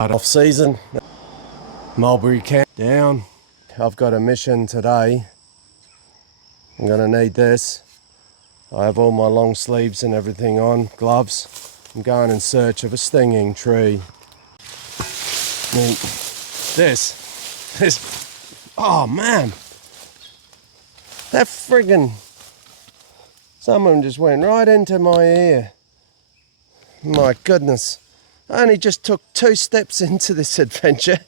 Off season, mulberry camp down. I've got a mission today. I'm gonna need this. I have all my long sleeves and everything on, gloves. I'm going in search of a stinging tree. This, oh man, that friggin', someone just went right into my ear. My goodness. I only just took 2 steps into this adventure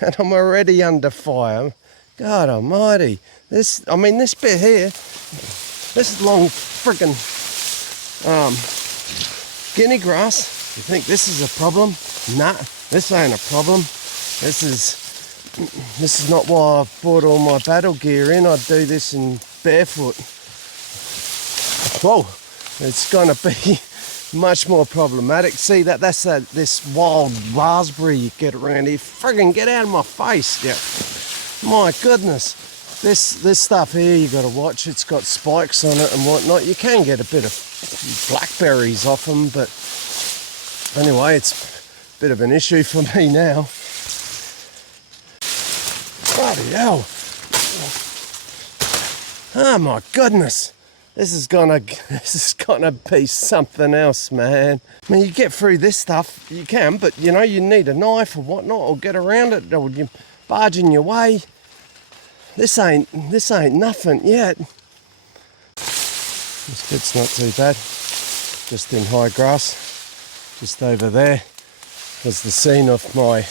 and I'm already under fire. God almighty. This bit here, this is long friggin' guinea grass. You think this is a problem? Nah, this ain't a problem. This is not why I've brought all my battle gear in. I'd do this in barefoot. Whoa, it's gonna be much more problematic. See that's this wild raspberry you get around here. Friggin' get out of my face. Yeah. My goodness. This stuff here you gotta watch. It's got spikes on it and whatnot. You can get a bit of blackberries off them, but anyway, it's a bit of an issue for me now. Bloody hell. Oh my goodness. This is gonna be something else, man. I mean, you get through this stuff, you can, but you know, you need a knife or whatnot, or get around it, or you barge in your way. This ain't nothing yet. This bit's not too bad. Just in high grass, just over there was the scene of my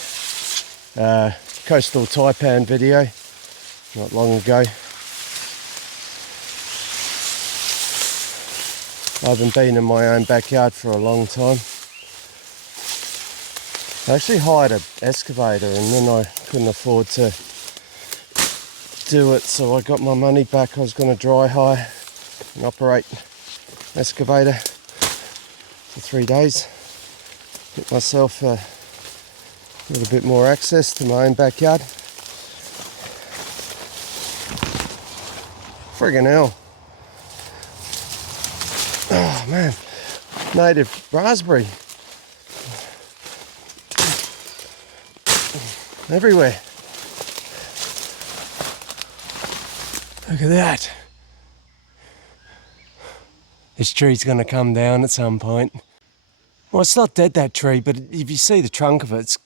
coastal taipan video not long ago. I haven't been in my own backyard for a long time. I actually hired an excavator and then I couldn't afford to do it, so I got my money back. I was going to dry hire and operate excavator for 3 days. Get myself a little bit more access to my own backyard. Friggin' hell. Oh man, native raspberry. Everywhere. Look at that. This tree's gonna come down at some point. Well, it's not dead, that tree, but if you see the trunk of it,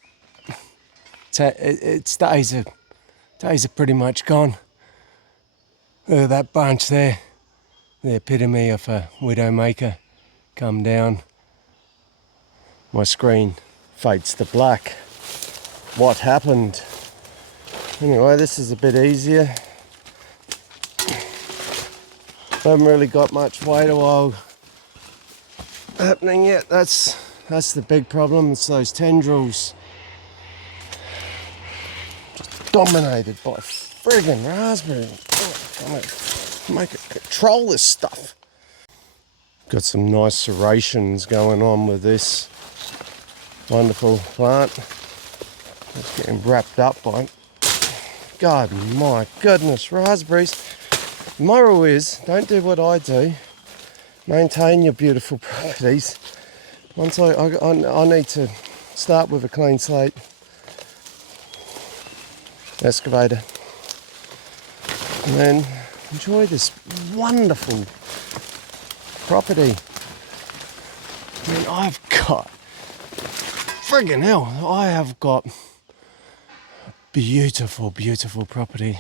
its days are pretty much gone. Look at that bunch there. The epitome of a widowmaker come down. My screen fades to black. What happened? Anyway, this is a bit easier. I haven't really got much weight oil happening yet. That's the big problem. It's those tendrils just dominated by friggin' raspberry. Make it control this stuff. Got some nice serrations going on with this wonderful plant. It's getting wrapped up by it. God, my goodness, raspberries. Moral is, don't do what I do. Maintain your beautiful properties. Once I need to start with a clean slate. Excavator. And then enjoy this wonderful property. I mean, I've got, friggin' hell, I have got a beautiful, beautiful property.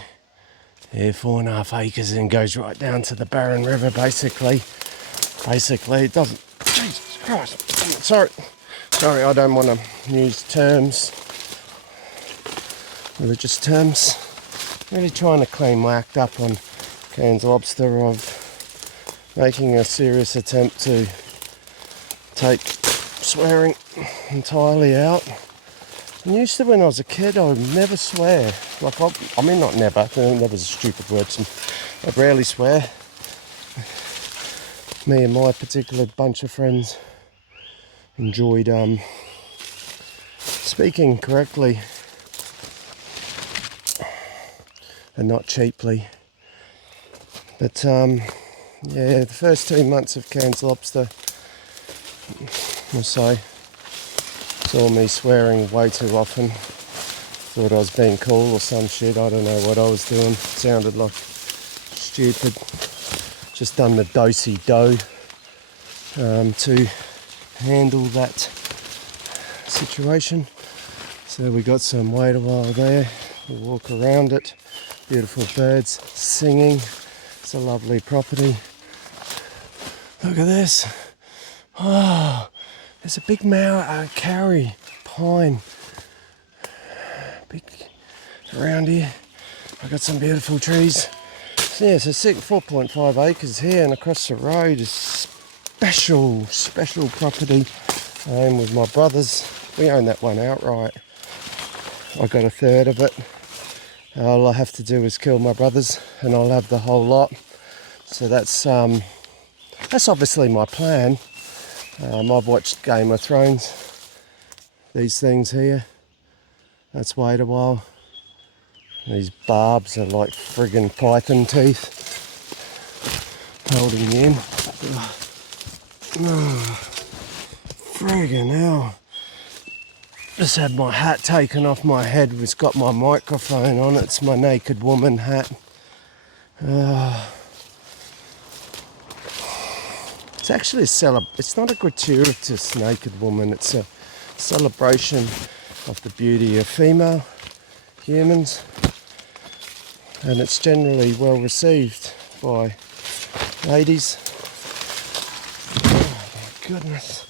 Yeah, 4.5 acres and goes right down to the Barron River, basically. It doesn't, Jesus Christ, sorry, I don't want to use terms, religious terms. Really trying to clean my act up on Cairns Lobster of making a serious attempt to take swearing entirely out. And used to, when I was a kid, I would never swear. Like, I mean, not never, never's a stupid word. I rarely swear. Me and my particular bunch of friends enjoyed speaking correctly and not cheaply. But yeah, the first 2 months of Cairns Lobster or so, saw me swearing way too often. Thought I was being cool or some shit. I don't know what I was doing. Sounded like stupid. Just done the do-si-do to handle that situation. So we got some wait a while there. We'll walk around it. Beautiful birds singing. It's a lovely property. Look at this. Oh, there's a big kauri pine. Big around here. I got some beautiful trees. So yeah, so 4.5 acres here, and across the road is special property. I own with my brothers. We own that one outright. I got a third of it. All I have to do is kill my brothers, and I'll have the whole lot. So that's obviously my plan. I've watched Game of Thrones. These things here. Let's wait a while. These barbs are like friggin' python teeth holding you in. Oh, friggin' hell. Just had my hat taken off my head. It's got my microphone on it. It's my naked woman hat. It's actually it's not a gratuitous naked woman. It's a celebration of the beauty of female humans. And it's generally well received by ladies. Oh my goodness.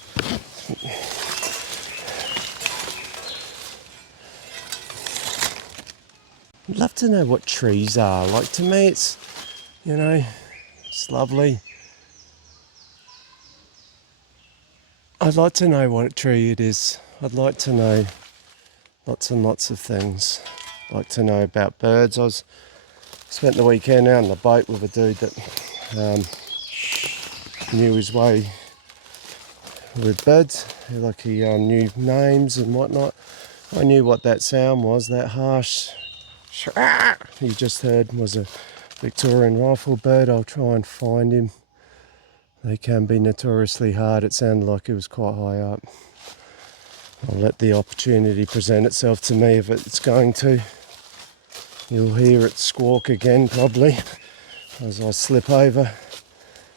I'd love to know what trees are. Like, to me it's, it's lovely. I'd like to know what tree it is. I'd like to know lots and lots of things. I'd like to know about birds. Spent the weekend out on the boat with a dude that knew his way with birds. Like he knew names and whatnot. I knew what that sound was, that harsh you just heard was a Victorian rifle bird. I'll try and find him. They can be notoriously hard. It sounded like it was quite high up. I'll let the opportunity present itself to me if it's going to. You'll hear it squawk again probably as I slip over.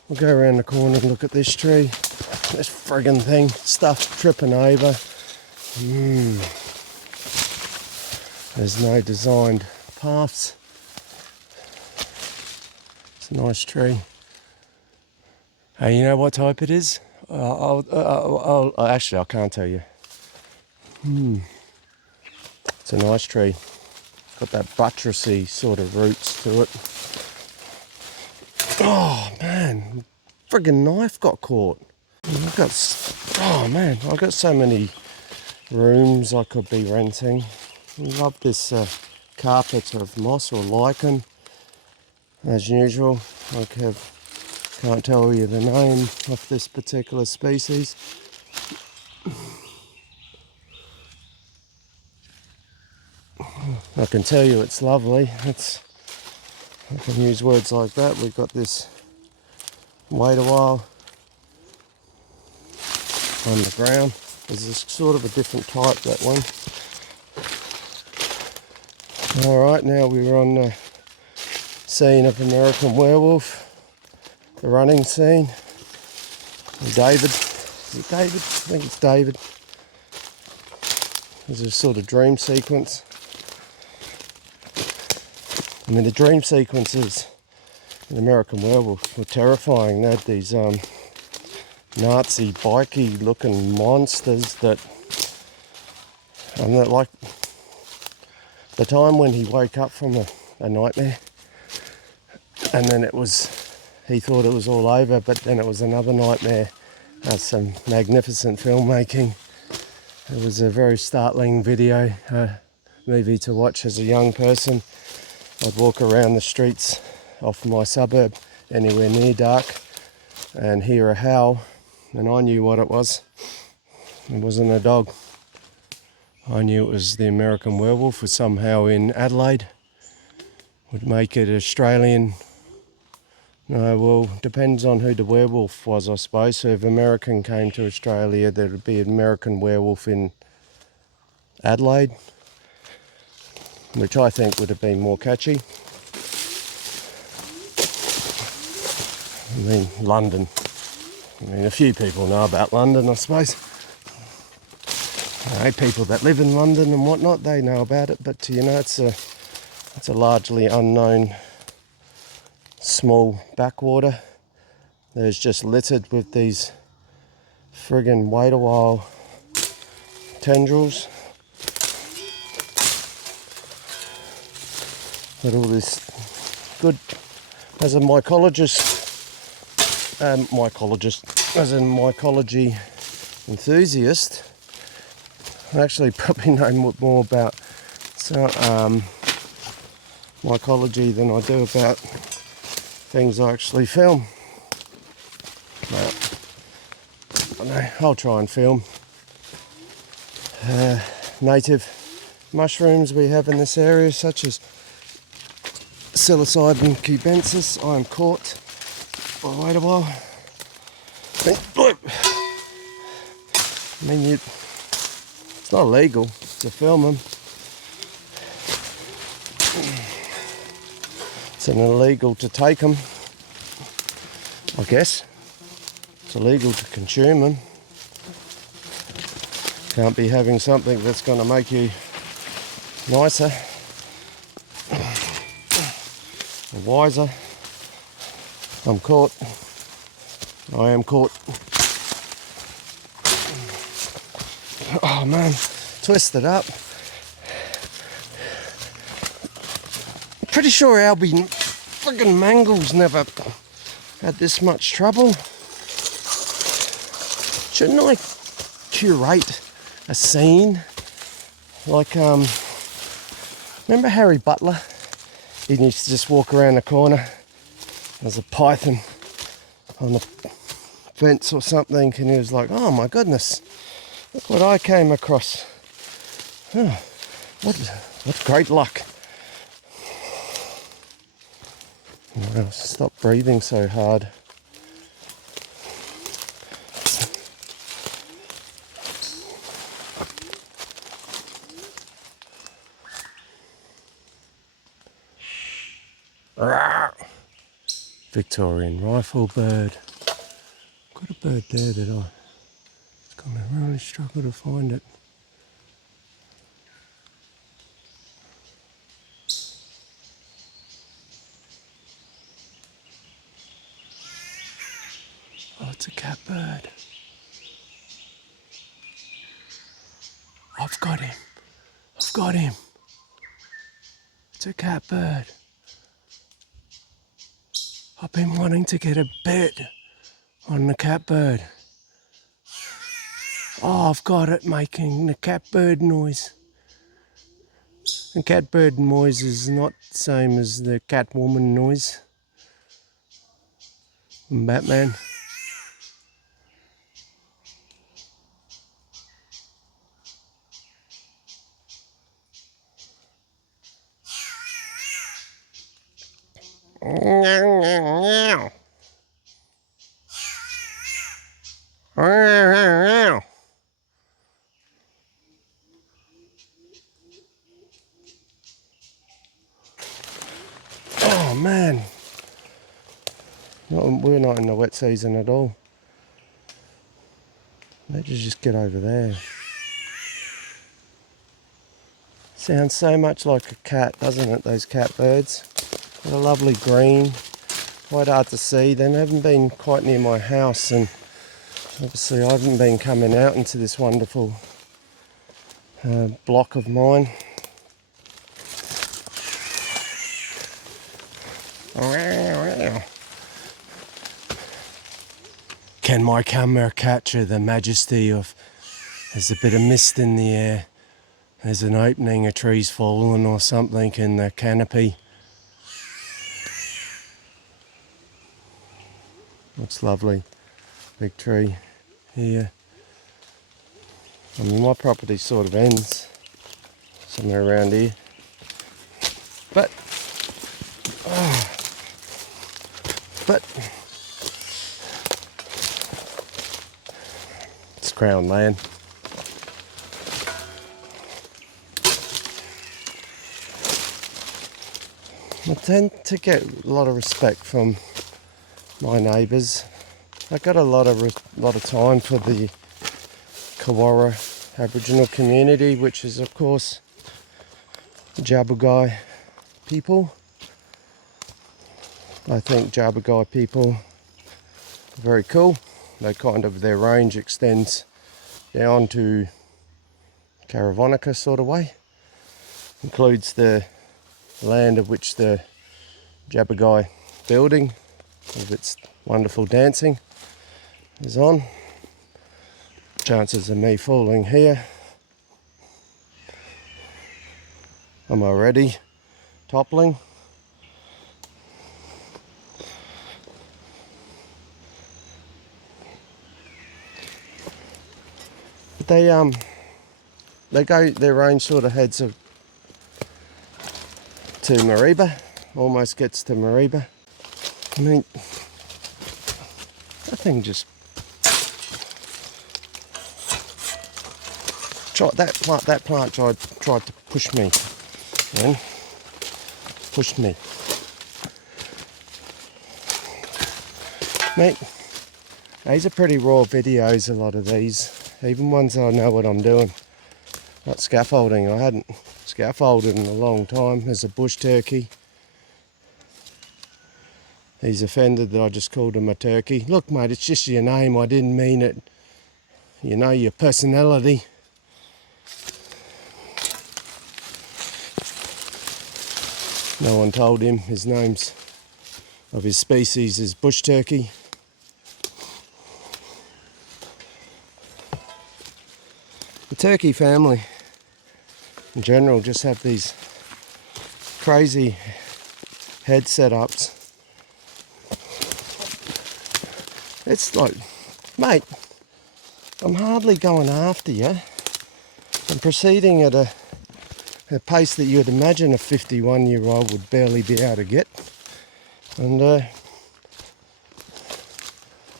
We'll go around the corner and look at this tree. This friggin' thing, stuff tripping over. There's no designed paths. It's a nice tree. Hey, you know what type it is? Actually, I can't tell you. It's a nice tree. Got that buttressy sort of roots to it. Oh man, friggin' knife got caught. I've got so many rooms I could be renting. I love this carpet of moss or lichen, as usual. Can't tell you the name of this particular species. I can tell you it's lovely. I can use words like that. We've got this wait a while on the ground. There's this sort of a different type, that one. Alright, now we're on the scene of American Werewolf. The running scene. David. Is it David? I think it's David. There's a sort of dream sequence. I mean, the dream sequences in American Werewolf were terrifying. They had these Nazi bikey looking monsters that, like the time when he woke up from a nightmare, and then he thought it was all over, but then it was another nightmare. Some magnificent filmmaking. It was a very startling movie to watch as a young person. I'd walk around the streets of my suburb, anywhere near dark, and hear a howl, and I knew what it was. It wasn't a dog. I knew it was the American Werewolf, was somehow in Adelaide. Would make it Australian. No, well, depends on who the werewolf was, I suppose. So if American came to Australia, there would be an American Werewolf in Adelaide, which I think would have been more catchy. I mean, London. I mean, a few people know about London, I suppose. People that live in London and whatnot, they know about it, but you know, it's a largely unknown small backwater that is just littered with these friggin' wait a while tendrils. But all this good, as a mycologist, as a mycology enthusiast, I actually probably know more about mycology than I do about things I actually film. But I'll try and film native mushrooms we have in this area, such as psilocybin cubensis. I am caught. Oh, wait a while. I mean, it's not illegal to film them. It's illegal to take them, I guess. It's illegal to consume them. Can't be having something that's going to make you nicer or wiser. I'm caught. I am caught. Oh man, twisted up. I'm pretty sure Albie friggin' Mangle's never had this much trouble. Shouldn't I curate a scene? Like, remember Harry Butler? He used to just walk around the corner. There's a python on the fence or something, and he was like, oh my goodness, look what I came across. Oh, what great luck. Well, stop breathing so hard. Victorian rifle bird. Got a bird there that it's gonna really struggle to find it. Oh, it's a catbird. I've got him. I've got him. It's a catbird. I've been wanting to get a bit on the catbird. Oh, I've got it making the catbird noise. The catbird noise is not the same as the Catwoman noise from Batman. Oh man, we're not in the wet season at all. Let's just get over there. Sounds so much like a cat, doesn't it, those catbirds? Got a lovely green, quite hard to see. They haven't been quite near my house, and obviously I haven't been coming out into this wonderful block of mine. Can my camera capture the majesty of, there's a bit of mist in the air, there's an opening, a tree's fallen or something in the canopy. Looks lovely, big tree here. I mean, my property sort of ends somewhere around here, but it's Crown land. I tend to get a lot of respect from my neighbours. I got a lot of time for the Kawara Aboriginal community, which is of course the Jabugai people. I think Jabugai people are very cool. They kind of, their range extends down to Caravonica sort of way. Includes the land of which the Jabugai building with its wonderful dancing is on. Chances of me falling here, I'm already toppling. But they go, their range sort of heads to Mariba, almost gets to Mariba. I mean, that thing just that plant tried to push me, man. Pushed me. Mate, these are pretty raw videos, a lot of these. Even ones I know what I'm doing. Not scaffolding. I hadn't scaffolded in a long time. There's a bush turkey. He's offended that I just called him a turkey. Look, mate, it's just your name. I didn't mean it. You know, your personality. No one told him his name's of his species is bush turkey. The turkey family in general just have these crazy head setups. It's like, mate, I'm hardly going after you. I'm proceeding at a pace that you would imagine a 51-year-old would barely be able to get. And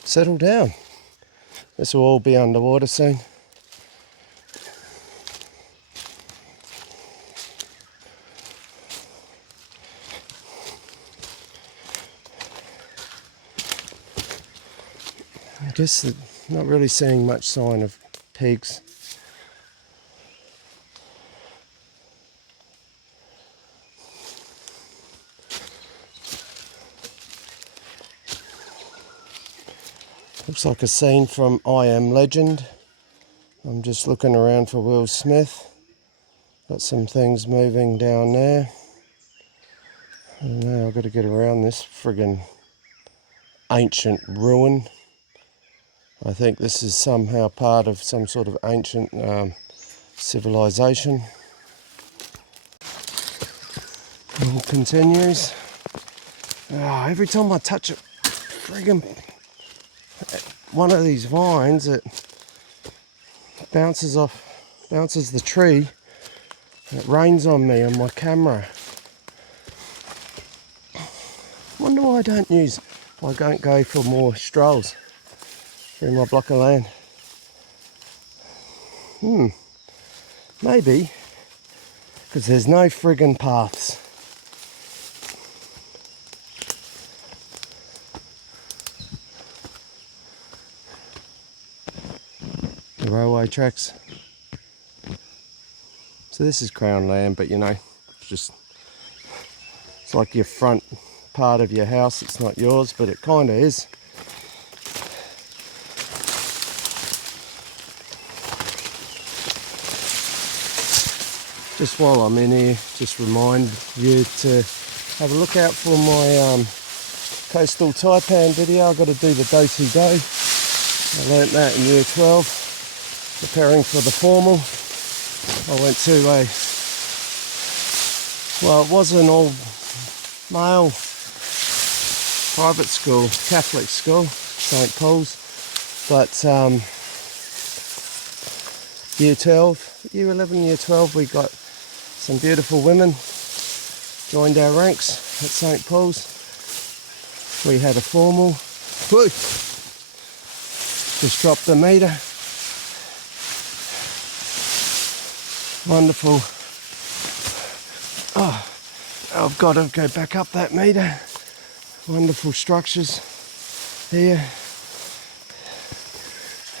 settle down. This will all be underwater soon. I guess not really seeing much sign of pigs. Looks like a scene from I Am Legend. I'm just looking around for Will Smith. Got some things moving down there. I don't know, I've got to get around this friggin' ancient ruin. I think this is somehow part of some sort of ancient civilization. It continues. Oh, every time I touch it, friggin' one of these vines, it bounces the tree, and it rains on me on my camera. Wonder why I don't go for more strolls through my block of land. Maybe because there's no friggin' paths. The railway tracks. So this is Crown land, but you know, it's like your front part of your house. It's not yours, but it kind of is. Just while I'm in here, just remind you to have a look out for my coastal taipan video. I've got to do the do-si-do. I learnt that in year 12, preparing for the formal. I went to it was an all male private school, Catholic school, St. Paul's, but year 12, year 11, year 12, we got some beautiful women joined our ranks at St. Paul's. We had a formal. Woo! Just dropped the meter. Wonderful. Oh, I've got to go back up that metre. Wonderful structures here.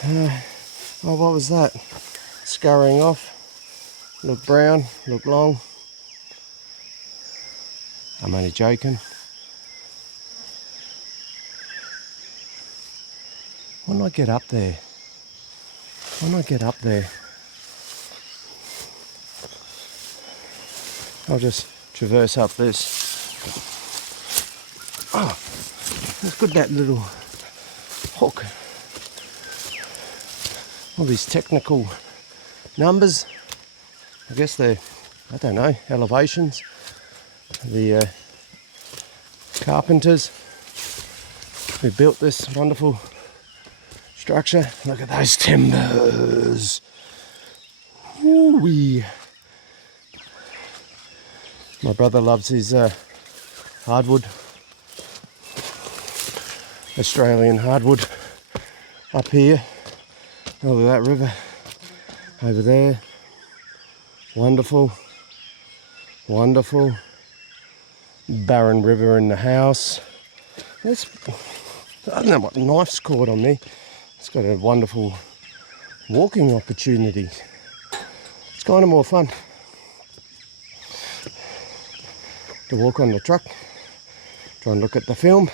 Oh, what was that? Scurrying off. Look brown, look long. I'm only joking. When I get up there, I'll just traverse up this. Oh, look at that little hook. All these technical numbers. I guess they're, I don't know, elevations. The carpenters who built this wonderful structure. Look at those timbers. Ooh-wee. My brother loves his hardwood, Australian hardwood up here. Over that river, over there. Wonderful, wonderful. Barron River in the house. It's, I don't know what knife's caught on me. It's got a wonderful walking opportunity. It's kind of more fun to walk on the truck, try and look at the film,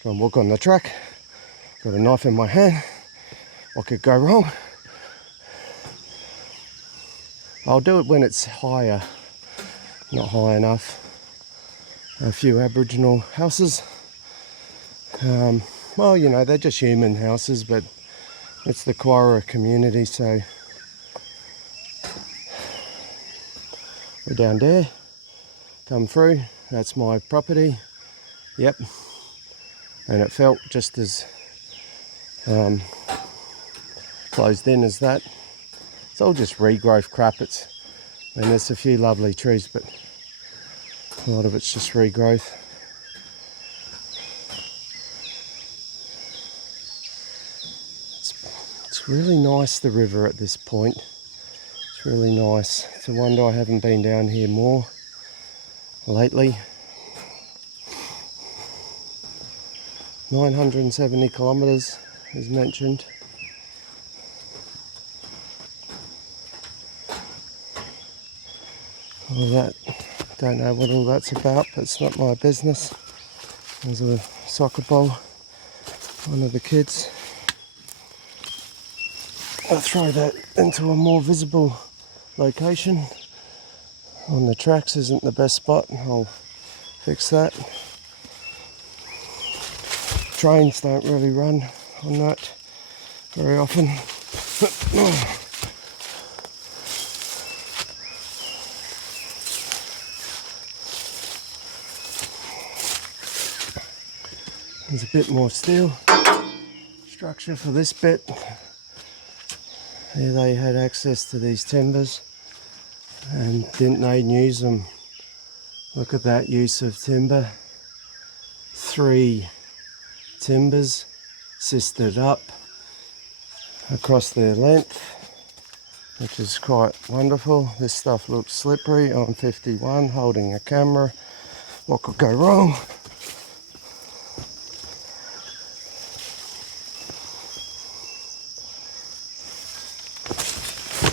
try and walk on the track. Got a knife in my hand. What could go wrong? I'll do it when it's higher, not high enough. A few Aboriginal houses. Well, you know, they're just human houses, but it's the Quarra community, so we're down there. Come through, that's my property. Yep. And it felt just as closed in as that. It's all just regrowth crap. And there's a few lovely trees, but a lot of it's just regrowth. It's really nice, the river at this point. It's really nice. It's a wonder I haven't been down here more lately. 970 kilometres is mentioned. All that, don't know what all that's about, but it's not my business. There's a soccer ball, one of the kids. I'll throw that into a more visible location. On the tracks isn't the best spot, I'll fix that. Trains don't really run on that very often. There's a bit more steel structure for this bit. Here they had access to these timbers and didn't they use them? Look at that use of timber. 3 timbers sisted up across their length, which is quite wonderful. This stuff looks slippery. I'm 51 holding a camera. What could go wrong?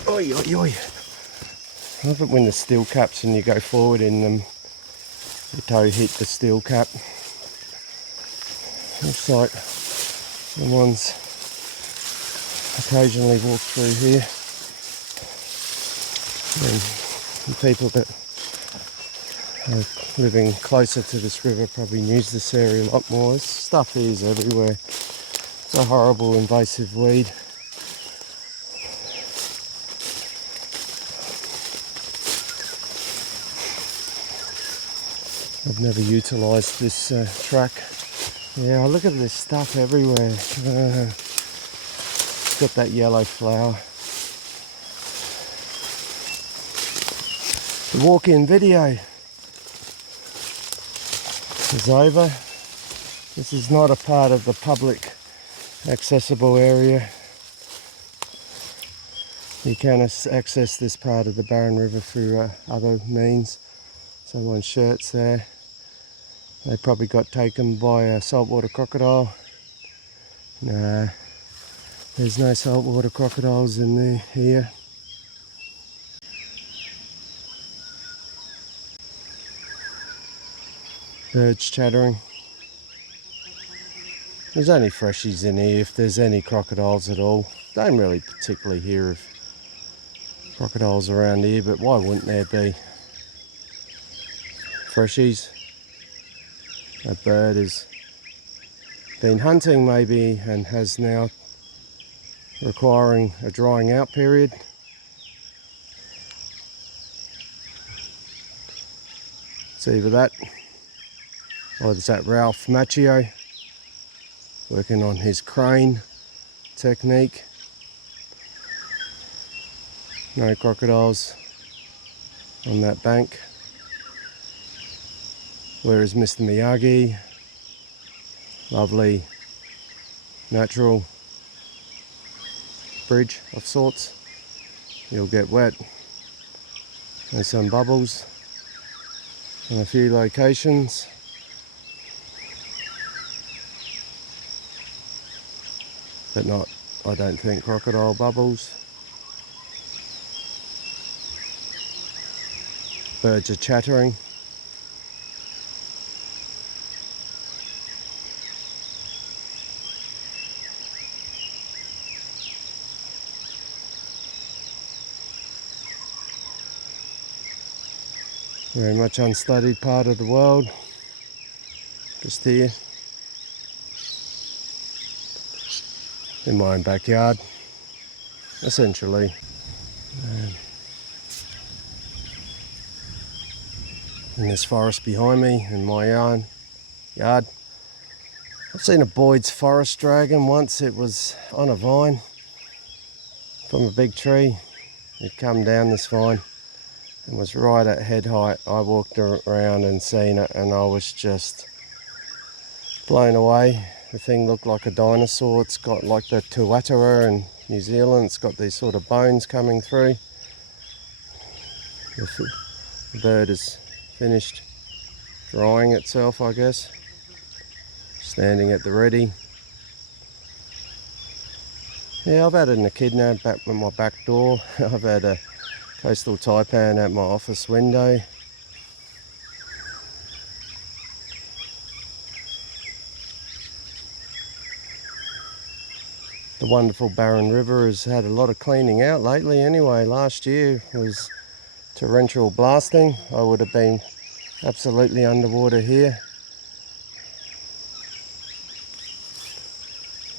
Oi, oi, oi. I love it when the steel caps and you go forward in them, your toe hit the steel cap. Looks like someone's occasionally walked through here. And the people that are living closer to this river probably use this area a lot more. This stuff here is everywhere. It's a horrible invasive weed. I've never utilised this track. Yeah, look at this stuff everywhere. It's got that yellow flower. The walk-in video is over. This is not a part of the public accessible area. You can access this part of the Barron River through other means. Someone's shirts there. They probably got taken by a saltwater crocodile. Nah, there's no saltwater crocodiles in there here. Birds chattering. There's only freshies in here if there's any crocodiles at all. Don't really particularly hear of crocodiles around here, but why wouldn't there be? Freshies. A bird has been hunting maybe and has now requiring a drying out period. It's either that or it's that Ralph Macchio working on his crane technique. No crocodiles on that bank. Where is Mr. Miyagi? Lovely natural bridge of sorts. You'll get wet. There's some bubbles in a few locations. But not, I don't think, crocodile bubbles. Birds are chattering. Very much unstudied part of the world. Just here. In my own backyard, essentially. In this forest behind me, in my yard. I've seen a Boyd's forest dragon once. It was on a vine from a big tree. It come down this vine and was right at head height. I walked around and seen it and I was just blown away. The thing looked like a dinosaur. It's got like the tuatara in New Zealand. It's got these sort of bones coming through. The bird is finished drying itself, I guess. Standing at the ready. Yeah, I've had an echidna back at my back door. I've had a coastal taipan at my office window. The wonderful Barron River has had a lot of cleaning out lately anyway. Last year was torrential blasting. I would have been absolutely underwater here.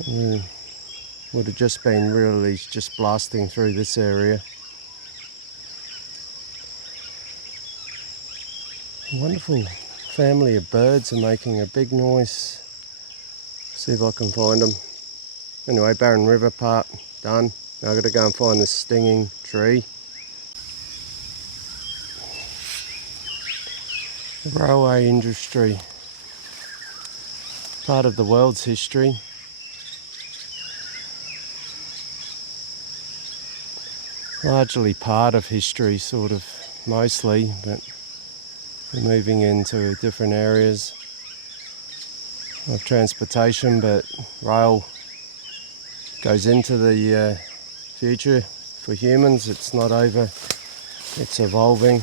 Would have just been really just blasting through this area. A wonderful family of birds are making a big noise. See if I can find them. Anyway, Barron River part done. Now I've got to go and find this stinging tree. The railway industry, part of the world's history. Largely part of history, sort of, mostly, but we're moving into different areas of transportation, but rail goes into the future for humans. It's not over, it's evolving.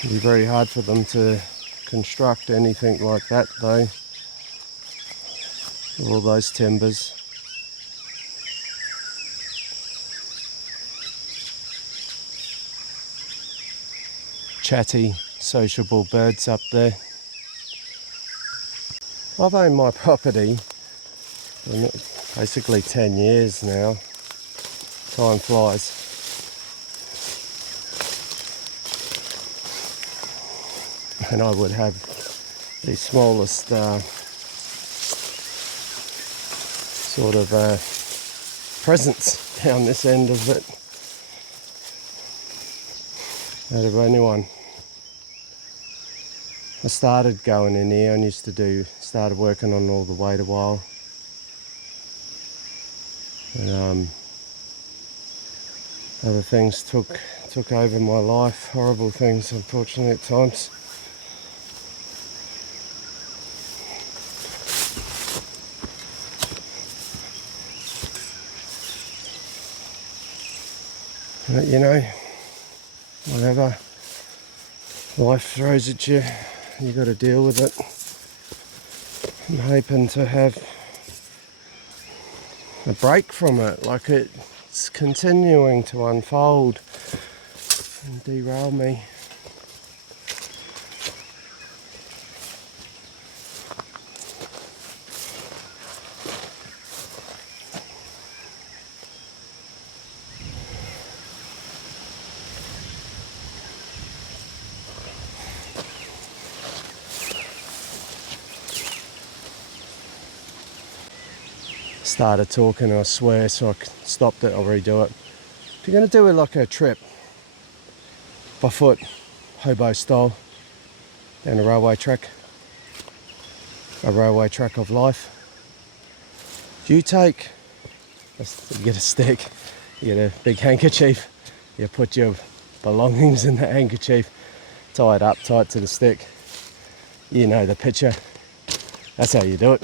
It'll be very hard for them to construct anything like that though, all those timbers. Chatty, sociable birds up there. I've owned my property for basically 10 years now. Time flies. And I would have the smallest sort of presence down this end of it out of anyone. I started going in here and started working on all the wait a while. And other things took took over my life. Horrible things, unfortunately, at times. But you know, whatever life throws at you, you got to deal with it. I'm hoping to have a break from it, like it's continuing to unfold and derail me. Started talking, I swear, so I stopped it. I'll redo it. If you're going to do it like a trip by foot, hobo style, down a railway track of life, you take, you get a stick, you get a big handkerchief, you put your belongings in the handkerchief, tie it up tight to the stick. You know the picture. That's how you do it.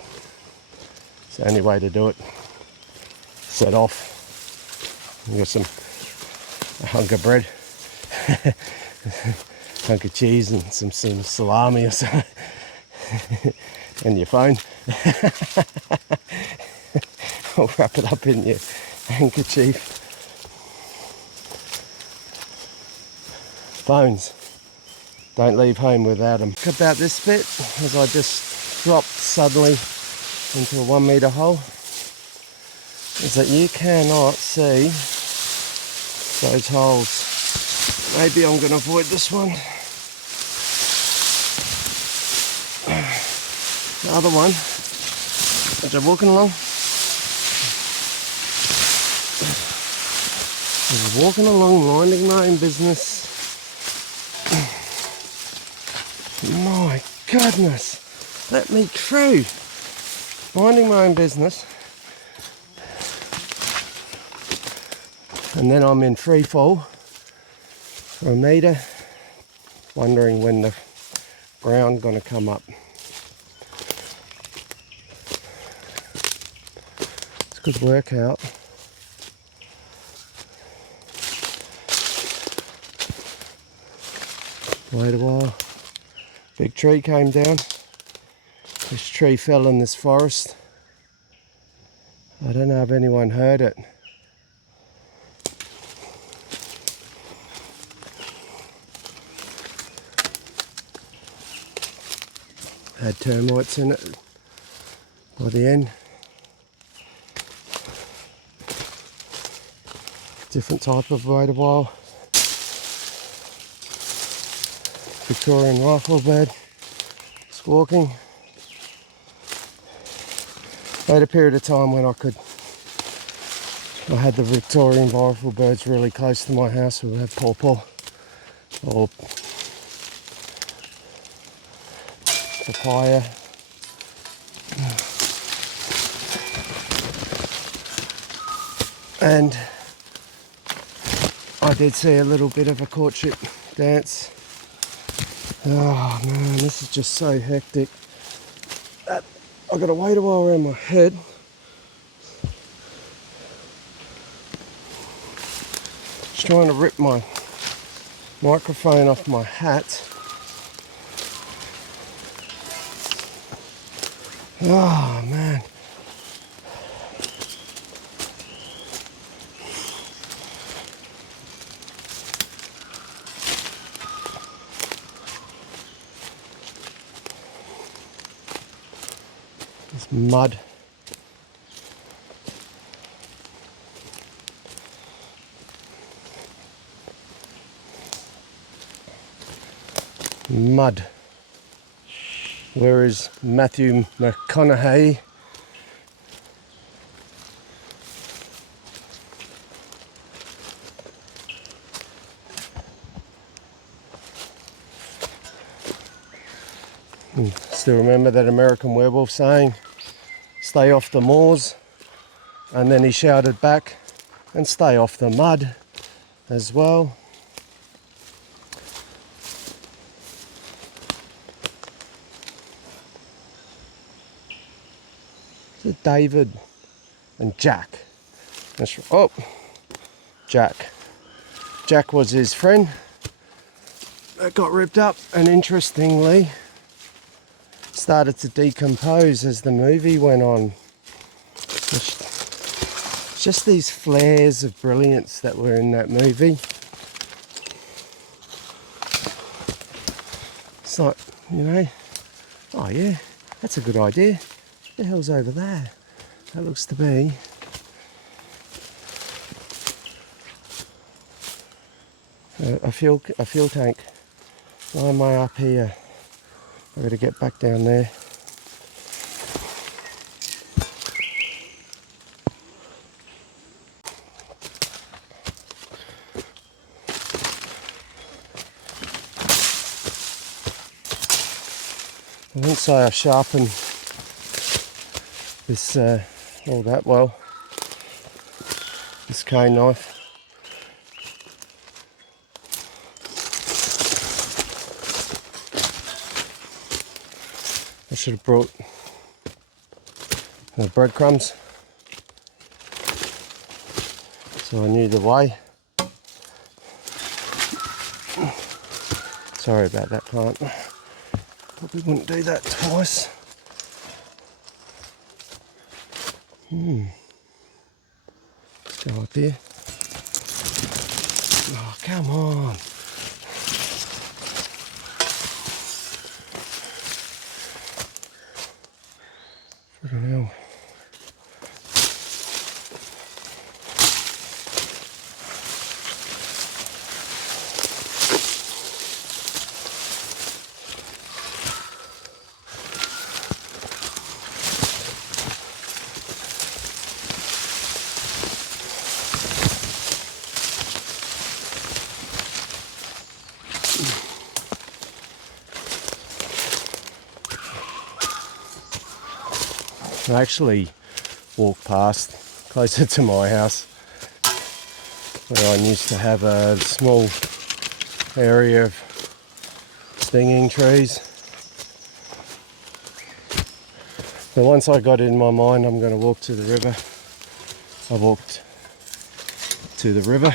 It's the only way to do it. Set off. You got a hunk of bread, hunk of cheese, and some salami or something, and your phone. I'll wrap it up in your handkerchief. Phones. Don't leave home without them. About this bit, as I just dropped suddenly into a 1 metre hole, is that you cannot see those holes. Maybe I'm going to avoid this one. The other one, as I'm walking along, minding my own business. My goodness, let me through. Minding my own business. And then I'm in free fall for a metre, wondering when the ground's going to come up. It's a good workout. Wait a while. Big tree came down. This tree fell in this forest. I don't know if anyone heard it. Had termites in it by the end. Different type of wait a while. Victorian riflebird, squawking. I had a period of time when I had the Victorian riflebirds really close to my house. We would have pawpaw or papaya. And I did see a little bit of a courtship dance. Oh man, this is just so hectic. I've got to wait a while around my head. Just trying to rip my microphone off my hat. Oh man. It's mud. Mud. Where is Matthew McConaughey? Still remember that American Werewolf saying, "Stay off the moors," and then he shouted back, "And stay off the mud" as well. David and Jack. Oh, Jack. Jack was his friend that got ripped up, and interestingly started to decompose as the movie went on. It's just these flares of brilliance that were in that movie. It's like, you know, oh yeah, that's a good idea. What the hell's over there? That looks to be a fuel tank. Why am I up here? I gotta get back down there. I wouldn't say I sharpened this all that well. This cane knife. I should have brought the breadcrumbs so I knew the way. Sorry about that plant. Probably wouldn't do that twice. Let's go up here. Oh, come on. Freaking hell. I actually walked past closer to my house where I used to have a small area of stinging trees. But once I got in my mind I'm going to walk to the river, I walked to the river.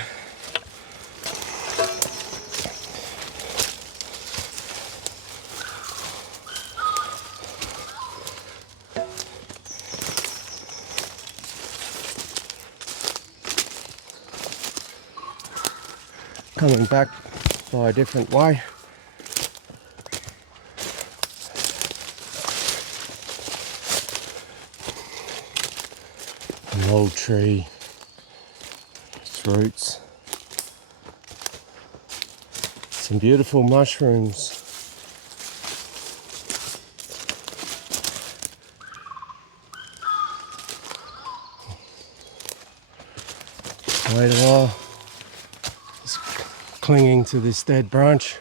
Coming back by a different way. An old tree, its roots, some beautiful mushrooms. Wait a while. Clinging to this dead branch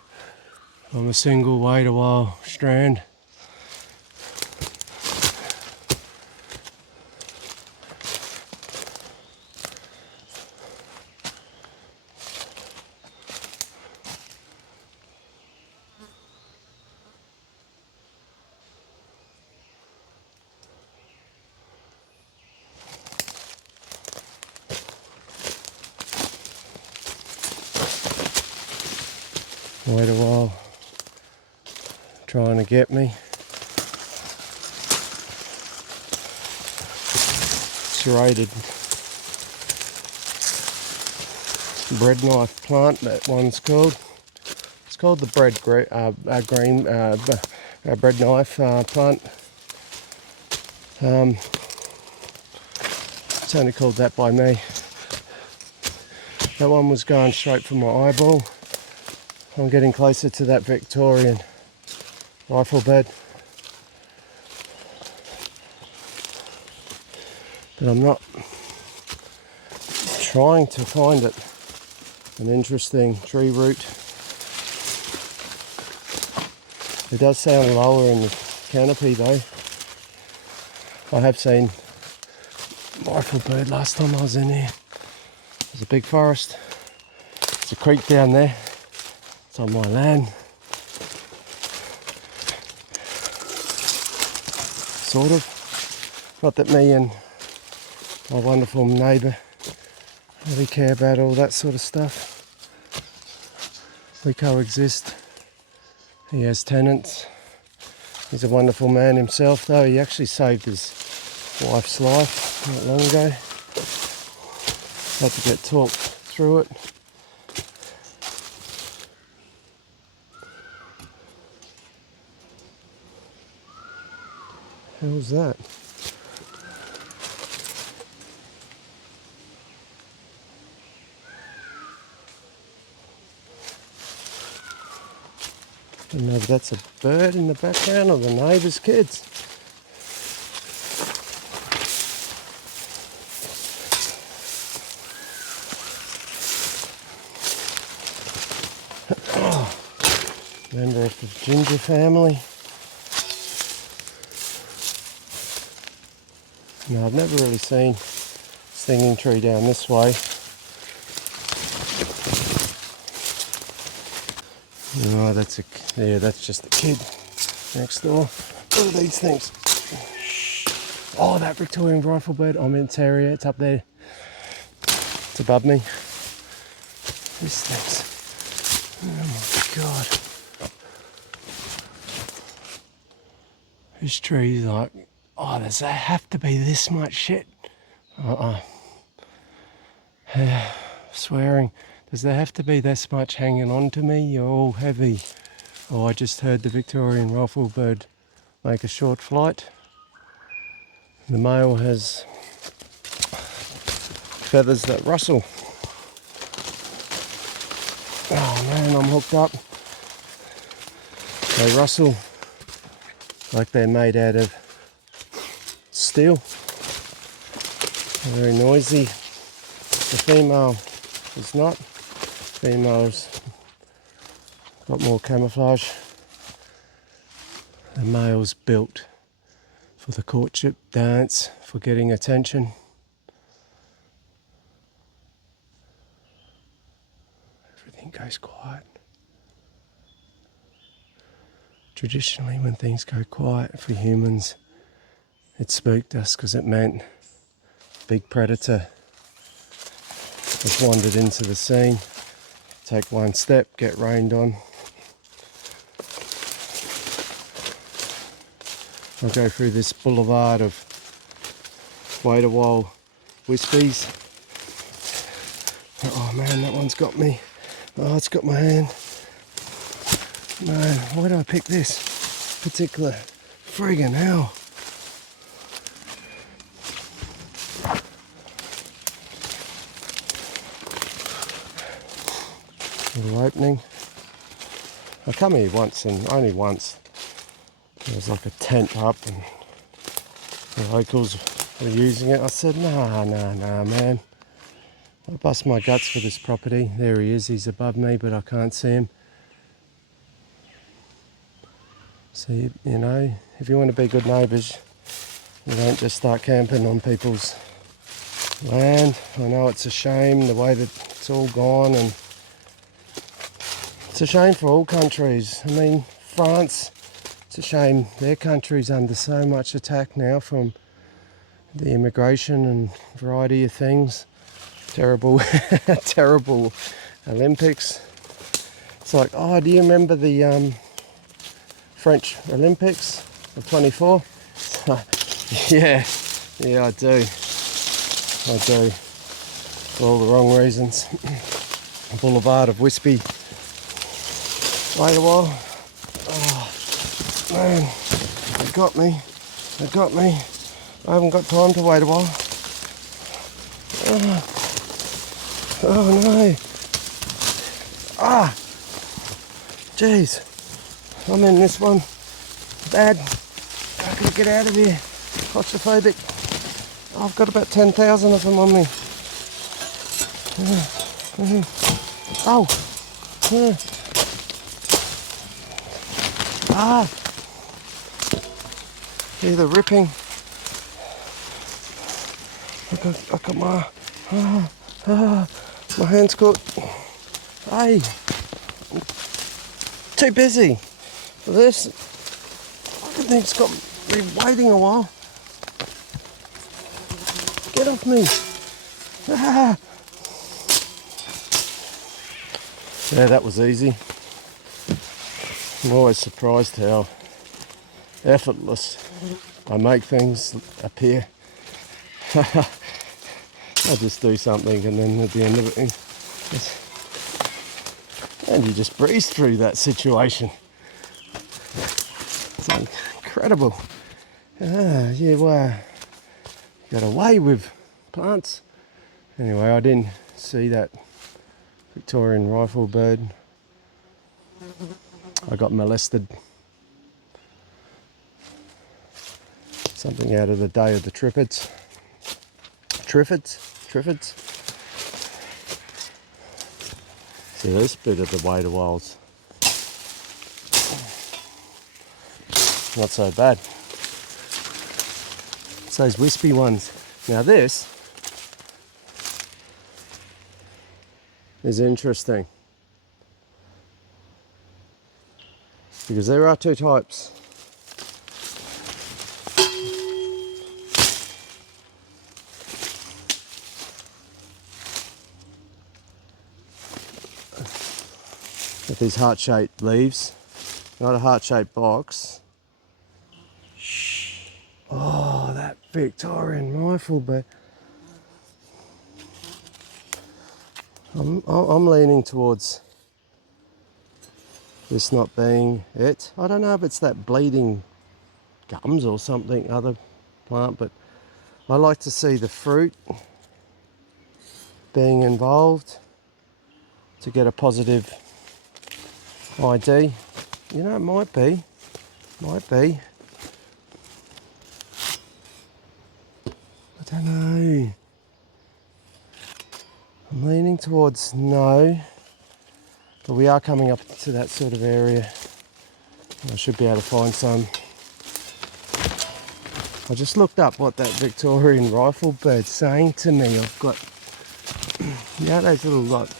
on a single wait-a-while strand. Wait a while, trying to get me. Serrated bread knife plant, that one's called. It's called the bread knife plant. It's only called that by me. That one was going straight for my eyeball. I'm getting closer to that Victorian rifle bed, but I'm not trying to find it. An interesting tree root. It does sound lower in the canopy though. I have seen rifle bird last time I was in here. There's a big forest. There's a creek down there. It's on my land. Sort of. Not that me and my wonderful neighbour really care about all that sort of stuff. We coexist. He has tenants. He's a wonderful man himself though. He actually saved his wife's life not long ago. Had to get talked through it. How's that? I don't know if that's a bird in the background or the neighbour's kids. Member of the ginger family. No, I've never really seen stinging tree down this way. No, that's just a kid next door. What are these things? Oh, that Victorian rifle bird. I'm in terrier. It's up there. It's above me. These things. Oh my god. This tree's like, oh, does there have to be this much shit? Swearing. Does there have to be this much hanging on to me? You're all heavy. Oh, I just heard the Victorian rifle bird make a short flight. The male has feathers that rustle. Oh man, I'm hooked up. They rustle like they're made out of steel. They're very noisy. The female is not. Female's got more camouflage. The male's built for the courtship dance, for getting attention. Everything goes quiet. Traditionally, when things go quiet for humans, it spooked us because it meant big predator has wandered into the scene. Take one step, get rained on. I'll go through this boulevard of wait a while wispies. Oh man, that one's got me. Oh, it's got my hand. Man, why did I pick this particular friggin' hell? Little opening. I come here once, and only once. There was like a tent up and the locals were using it. I said, nah, man. I bust my guts for this property. There he is, he's above me, but I can't see him. So, you know, if you want to be good neighbours, you don't just start camping on people's land. I know it's a shame the way that it's all gone, and it's a shame for all countries. I mean, France, it's a shame their country's under so much attack now from the immigration and variety of things. Terrible, terrible Olympics. It's like, oh, do you remember the French Olympics of 24? yeah, I do. For all the wrong reasons. A boulevard of wispy. Wait a while. Oh, man, they got me. I haven't got time to wait a while. Oh no. Jeez. I'm in this one. Bad. I gotta get out of here. Claustrophobic. I've got about 10,000 of them on me. Oh. Hear the ripping. I got my hand's caught. Hey. Too busy for this. Fucking thing's got me waiting a while. Get off me. Ah. Yeah, that was easy. I'm always surprised how effortless I make things appear. I just do something and then at the end of it, and you just breeze through that situation. It's incredible. Got away with plants. Anyway, I didn't see that Victorian rifle bird. I got molested. Something out of the day of the Triffids. See this bit of the way to wilds. Not so bad. It's those wispy ones. Now this is interesting because there are two types. With these heart-shaped leaves, not a heart-shaped box. Oh, that Victorian rifle bird. I'm leaning towards this not being it. I don't know if it's that bleeding gums or something other plant, but I like to see the fruit being involved to get a positive ID. You know, it might be. I don't know. I'm leaning towards no, but we are coming up to that sort of area. I should be able to find some. I just looked up what that Victorian rifle bird's saying to me. I've got, you know, those little like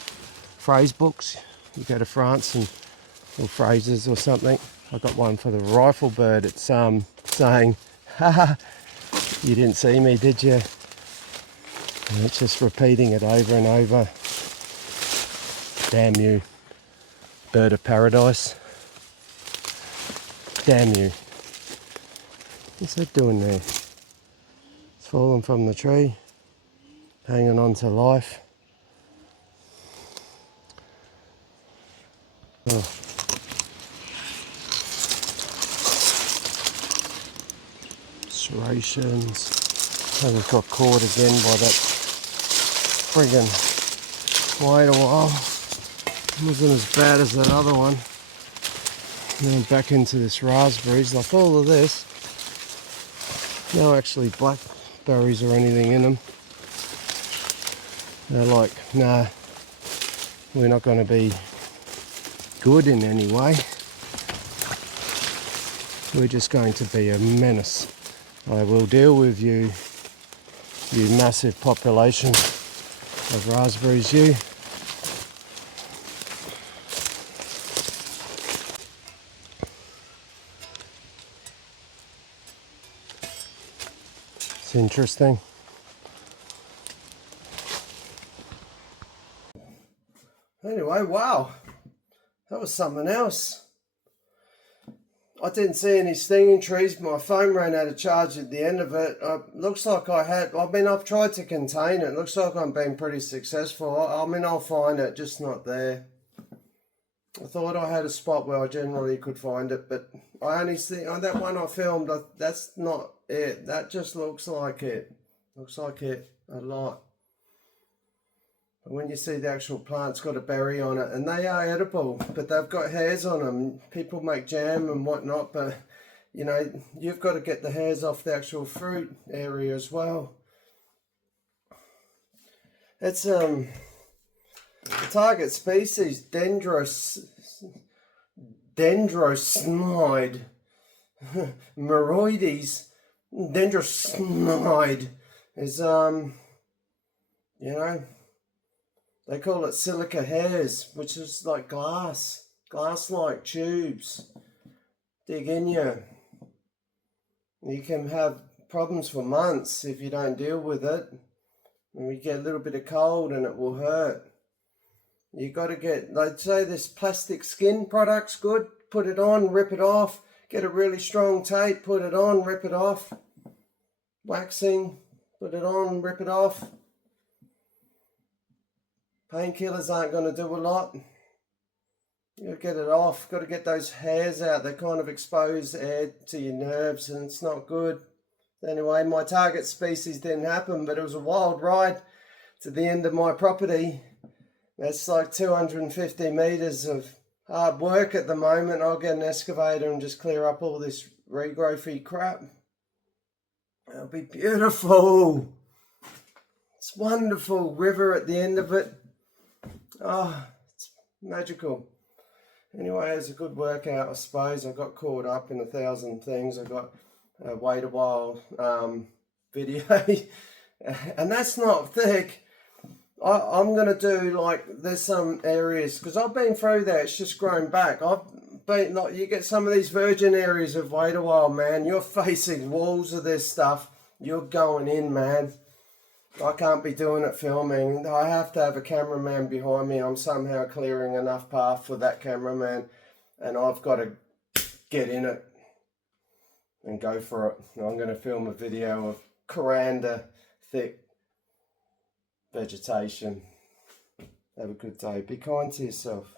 phrase books. You go to France and little phrases or something. I got one for the rifle bird. It's saying, "Haha, you didn't see me, did you?" And it's just repeating it over and over. Damn you, bird of paradise. Damn you. What's that doing there? It's fallen from the tree, hanging on to life. Oh. Serrations. And it got caught again by that friggin' wait a while. It wasn't as bad as that other one. Now back into this raspberries, like all of this. No actually blackberries or anything in them. They're like, nah, we're not going to be good in any way. We're just going to be a menace. I will deal with you, you massive population of raspberries, you. It's interesting. Anyway, wow, that was something else. I didn't see any stinging trees. My phone ran out of charge at the end of it. Looks like I've tried to contain it. Looks like I'm being pretty successful. I'll find it, just not there. I thought I had a spot where I generally could find it, but I only see on that one I filmed. That's not it. That just looks like it. Looks like it a lot. But when you see the actual plant's got a berry on it, and they are edible, but they've got hairs on them. People make jam and whatnot, but you know, you've got to get the hairs off the actual fruit area as well. It's the target species, Dendrosnide Meroides. Dendrosnide is you know, they call it silica hairs, which is like glass-like tubes. Dig in you. You can have problems for months if you don't deal with it. And we get a little bit of cold and it will hurt. You got to get, they'd say this plastic skin product's good. Put it on, rip it off. Get a really strong tape, put it on, rip it off. Waxing, put it on, rip it off. Painkillers aren't going to do a lot. You got to get it off. Got to get those hairs out. They kind of expose air to your nerves and it's not good. Anyway, my target species didn't happen, but it was a wild ride to the end of my property. That's like 250 meters of hard work at the moment. I'll get an excavator and just clear up all this regrowthy crap. It'll be beautiful. It's wonderful. River at the end of it. Oh, it's magical. Anyway, it was a good workout, I suppose. I got caught up in 1,000 things. I got a wait a while video. And that's not thick. I'm going to do like, there's some areas, because I've been through that, it's just grown back. I've been, like, you get some of these virgin areas of wait a while, man. You're facing walls of this stuff. You're going in, man. I can't be doing it filming. I have to have a cameraman behind me. I'm somehow clearing enough path for that cameraman. And I've got to get in it and go for it. I'm going to film a video of coranda, thick vegetation. Have a good day. Be kind to yourself.